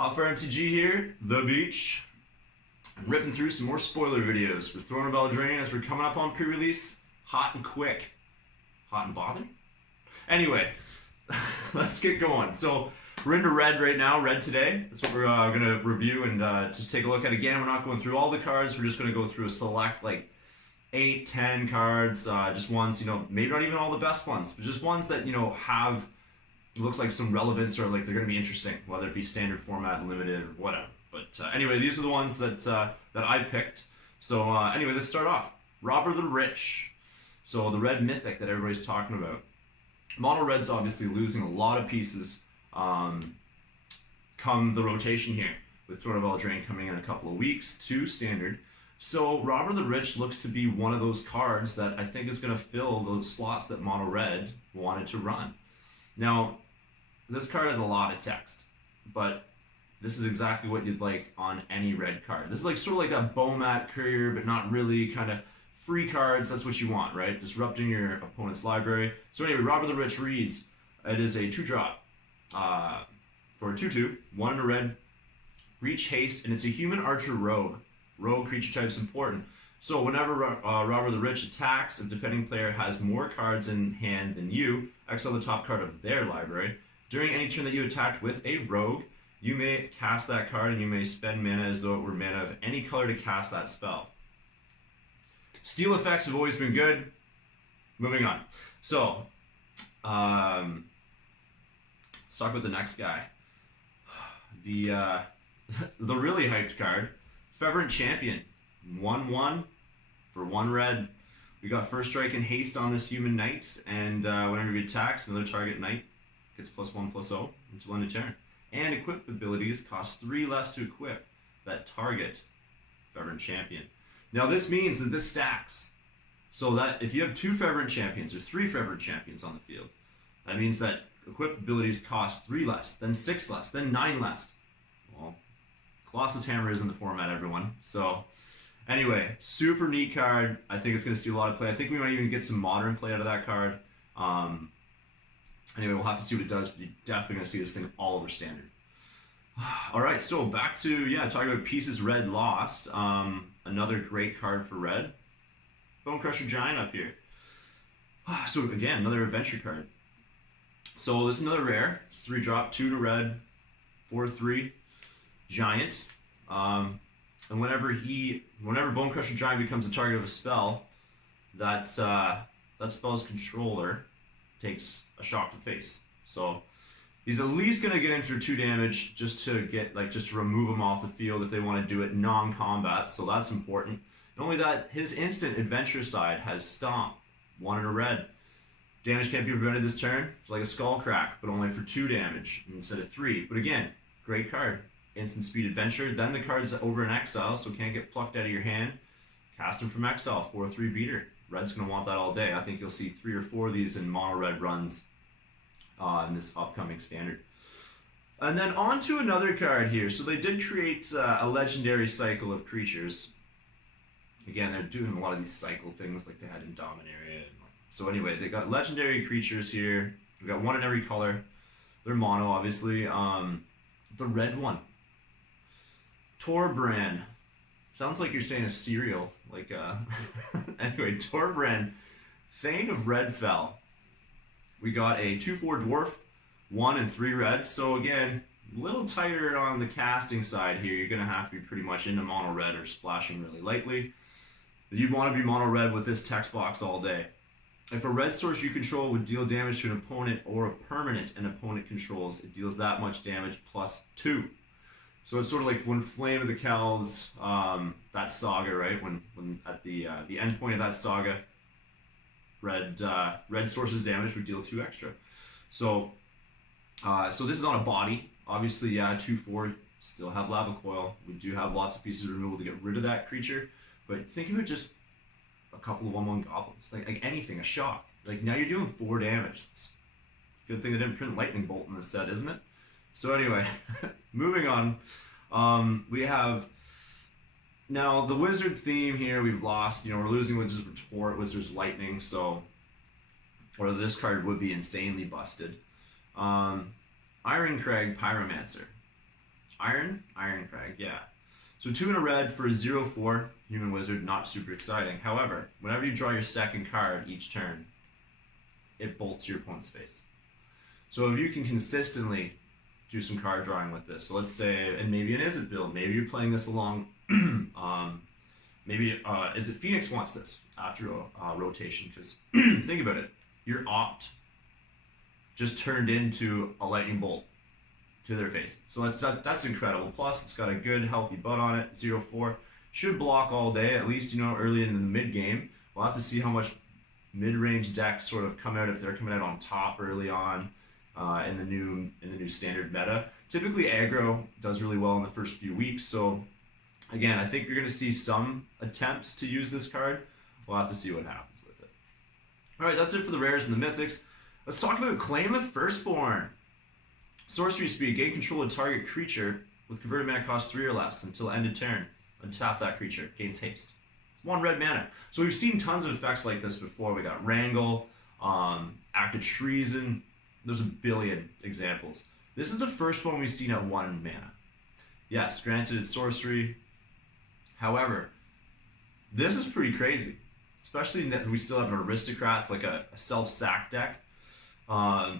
Hot for MTG here, the beach. I'm ripping through some more spoiler videos for Throne of Eldraine as we're coming up on pre-release. Hot and quick. Hot and bothered? Anyway, let's get going. So we're into red right now, red today. That's what we're going to review and just take a look at. Again, we're not going through all the cards. We're just going to go through a select like 8, 10 cards, just ones, maybe not even all the best ones, but just ones that, have, looks like some relevance or like they're going to be interesting, whether it be standard format, limited, or whatever. But anyway, these are the ones that I picked. So anyway, let's start off. Robber the Rich. So the red mythic that everybody's talking about. Mono red's obviously losing a lot of pieces come the rotation here, with Throne of Eldraine coming in a couple of weeks to standard. So Robber the Rich looks to be one of those cards that I think is going to fill those slots that Mono Red wanted to run. Now, this card has a lot of text, but this is exactly what you'd like on any red card. This is like sort of like a Bomat Courier, but not really, kind of free cards. That's what you want, right? Disrupting your opponent's library. So anyway, Robber the Rich reads, it is a 2-drop for a 2/2, 1 in a red, reach haste, and it's a human archer rogue. Rogue creature type is important. So whenever Robber the Rich attacks, a defending player has more cards in hand than you, exile the top card of their library. During any turn that you attacked with a rogue, you may cast that card and you may spend mana as though it were mana of any color to cast that spell. Steal effects have always been good. Moving on. So, let's talk about the next guy. The really hyped card, Fervent Champion. 1/1 for 1 red. We got first strike and haste on this human knight, and whenever he attacks, another target knight gets +1/+0 until end of turn. And equip abilities cost 3 less to equip that target Fervent Champion. Now this means that this stacks. So that if you have 2 Fervent Champions or 3 Fervent Champions on the field, that means that equip abilities cost 3 less, then 6 less, then 9 less. Well, Colossus Hammer is in the format, everyone. So anyway, super neat card. I think it's going to see a lot of play. I think we might even get some modern play out of that card. Anyway, we'll have to see what it does, but you're definitely going to see this thing all over standard. All right, so back to, talking about pieces red lost. Another great card for red. Bone Crusher Giant up here. So again, another adventure card. So this is another rare. It's 3-drop, 2 to red, 4/3 Giant. And whenever Bone Crusher Giant becomes the target of a spell, that spell's controller takes a shock to face. So he's at least going to get in for 2 damage just to remove him off the field if they want to do it non-combat. So that's important. Not only that, his instant adventure side has Stomp, 1 in a red. Damage can't be prevented this turn. It's like a Skull Crack, but only for 2 damage instead of 3. But again, great card. Instant speed adventure. Then the card's over in exile, so it can't get plucked out of your hand. Cast him from exile, 4/3 beater. Red's going to want that all day. I think you'll see 3 or 4 of these in mono red runs in this upcoming standard. And then on to another card here. So they did create a legendary cycle of creatures. Again, they're doing a lot of these cycle things like they had in Dominaria. So anyway, they got legendary creatures here. We got 1 in every color. They're mono, obviously. The red one, Torbrand. Sounds like you're saying a cereal. Like, anyway, Torbrand, Thane of Redfell. We got a 2/4 dwarf, 1 and 3 red. So again, a little tighter on the casting side here. You're going to have to be pretty much into mono red or splashing really lightly. But you'd want to be mono red with this text box all day. If a red source you control would deal damage to an opponent or a permanent an opponent controls, it deals that much damage +2. So it's sort of like when Flame of the Kells, that saga, right? When at the end point of that saga, red sources damage would deal 2 extra. So so this is on a body. Obviously, 2/4 still have Lava Coil. We do have lots of pieces of removal to get rid of that creature. But think of it just a couple of 1/1 goblins, like anything, a shock. Like now you're doing 4 damage. It's a good thing they didn't print Lightning Bolt in this set, isn't it? So anyway, moving on, we have now the wizard theme here. We've lost, we're losing Wizard's Retort, Wizard's Lightning, so or this card would be insanely busted. Ironcrag Pyromancer. Ironcrag, yeah. So 2 and a red for a 0/4 human wizard, not super exciting. However, whenever you draw your second card each turn, it bolts your opponent's face. So if you can consistently do some card drawing with this, so let's say, and maybe it isn't build, maybe you're playing this along, maybe is it Phoenix wants this after a rotation, because think about it, your opt just turned into a lightning bolt to their face. So that's incredible. Plus, it's got a good, healthy butt on it. 0/4 should block all day, at least early in the mid game. We'll have to see how much mid-range decks sort of come out if they're coming out on top early on in the new standard meta. Typically, aggro does really well in the first few weeks. So again, I think you're going to see some attempts to use this card. We'll have to see what happens with it. All right, that's it for the rares and the mythics. Let's talk about Claim the Firstborn. Sorcery speed, gain control of target creature with converted mana cost 3 or less until end of turn. Untap that creature, gains haste. 1 red mana. So we've seen tons of effects like this before. We got Wrangle, Act of Treason. There's a billion examples. This is the first one we've seen at 1 mana. Yes, granted it's sorcery. However, this is pretty crazy. Especially that we still have an Aristocrats, like a self-sack deck.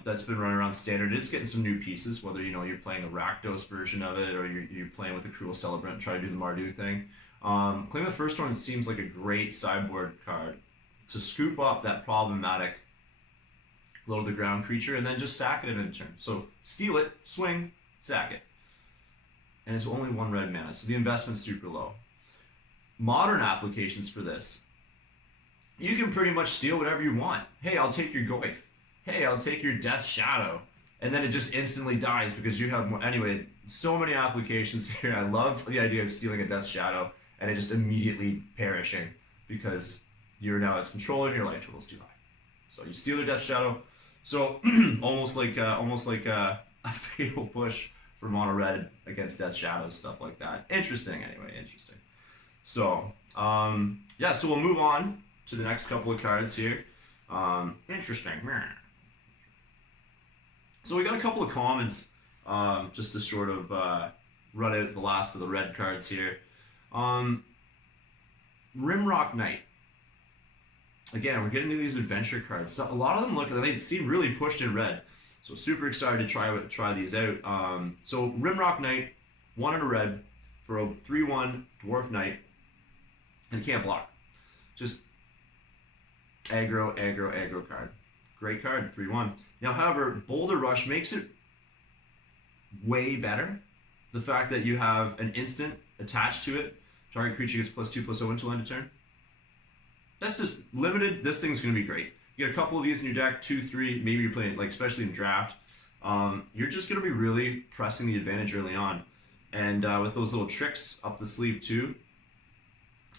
That's been running around standard. It's getting some new pieces, whether you're playing a Rakdos version of it or you're playing with the Cruel Celebrant and try to do the Mardu thing. Claim the Firstborn seems like a great sideboard card to scoop up that problematic low to the ground creature and then just sack it in turn. So steal it, swing, sack it. And it's only 1 red mana, so the investment's super low. Modern applications for this, you can pretty much steal whatever you want. Hey, I'll take your Goyf. Hey, I'll take your Death Shadow. And then it just instantly dies because you have more. Anyway, so many applications here. I love the idea of stealing a Death Shadow and it just immediately perishing because you're now its controller and your life total is too high. So you steal their Death Shadow. So almost like a fatal push for mono red against Death Shadow, stuff like that. Interesting, anyway, interesting. So yeah, so we'll move on to the next couple of cards here. Interesting. So we got a couple of commons, just to sort of run out the last of the red cards here. Rimrock Knight. Again, we're getting into these adventure cards. So a lot of them they seem really pushed in red. So super excited to try these out. So Rimrock Knight, 1 and a red for a 3/1 Dwarf Knight, and can't block. Just aggro card. Great card, 3/1. Now, however, Boulder Rush makes it way better. The fact that you have an instant attached to it, target creature gets +2/+0 until end of turn. That's just limited. This thing's going to be great. You get a couple of these in your deck, 2, 3. Maybe you're playing, especially in draft. You're just going to be really pressing the advantage early on. And with those little tricks up the sleeve too,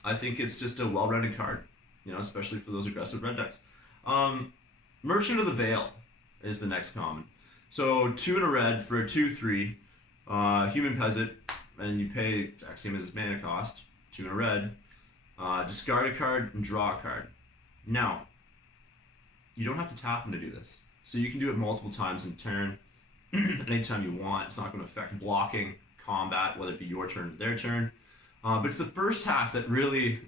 I think it's just a well-rounded card. Especially for those aggressive red decks. Merchant of the Veil is the next common. So 2 and a red for a 2/3 human peasant, and you pay the exact same as his mana cost. 2 and a red. Discard a card and draw a card. Now, you don't have to tap him to do this. So you can do it multiple times in turn, anytime you want. It's not going to affect blocking, combat, whether it be your turn or their turn. But it's the first half that really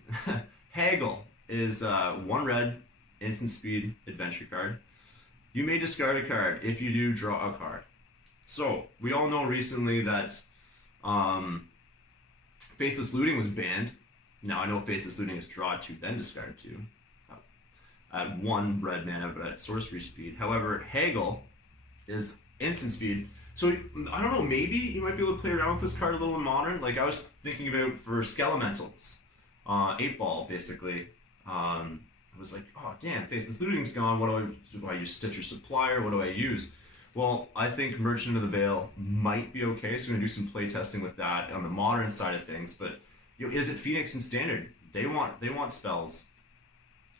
Haggle is 1 red, instant speed, adventure card. You may discard a card. If you do, draw a card. So, we all know recently that Faithless Looting was banned. Now, I know Faithless Looting is draw 2, then discard 2. At 1 red mana, but at sorcery speed. However, Haggle is instant speed. So, I don't know, maybe you might be able to play around with this card a little in Modern. Like, I was thinking about for Skelementals. 8-ball, basically. I was like, oh damn, Faithless Looting's gone. What do I use? Stitcher Supplier? What do I use? Well, I think Merchant of the Veil might be okay. So we're gonna do some play testing with that on the modern side of things. But is it Phoenix and Standard? They want spells,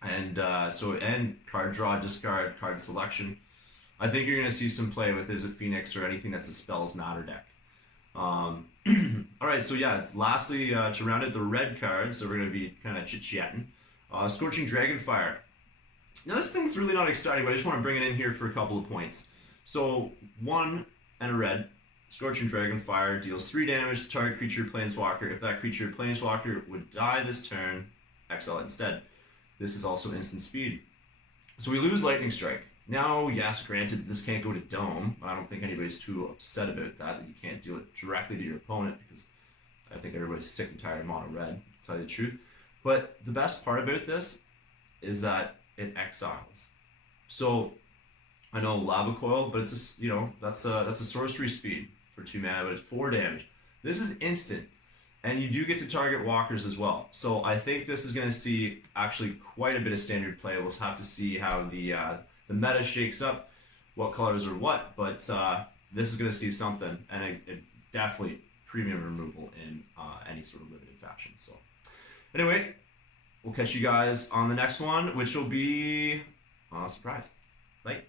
and and card draw, discard, card selection. I think you're gonna see some play with Is it Phoenix or anything that's a spells matter deck. All right, so yeah. Lastly, to round out the red cards, so we're gonna be kind of chit-chatting. Scorching Dragonfire. Now this thing's really not exciting, but I just want to bring it in here for a couple of points. So 1 and a red, Scorching Dragon Fire deals 3 damage to target creature planeswalker. If that creature planeswalker would die this turn, exile it instead. This is also instant speed. So we lose Lightning Strike. Now, yes, granted, this can't go to Dome. I don't think anybody's too upset about that you can't deal it directly to your opponent, because I think everybody's sick and tired of mono red, to tell you the truth. But the best part about this is that it exiles. So I know Lava Coil, but it's just, that's a sorcery speed for 2 mana, but it's 4 damage. This is instant, and you do get to target walkers as well. So I think this is going to see actually quite a bit of standard play. We'll have to see how the meta shakes up, what colors are what, but this is going to see something, and it definitely premium removal in any sort of limited fashion. So anyway, we'll catch you guys on the next one, which will be a surprise. Bye.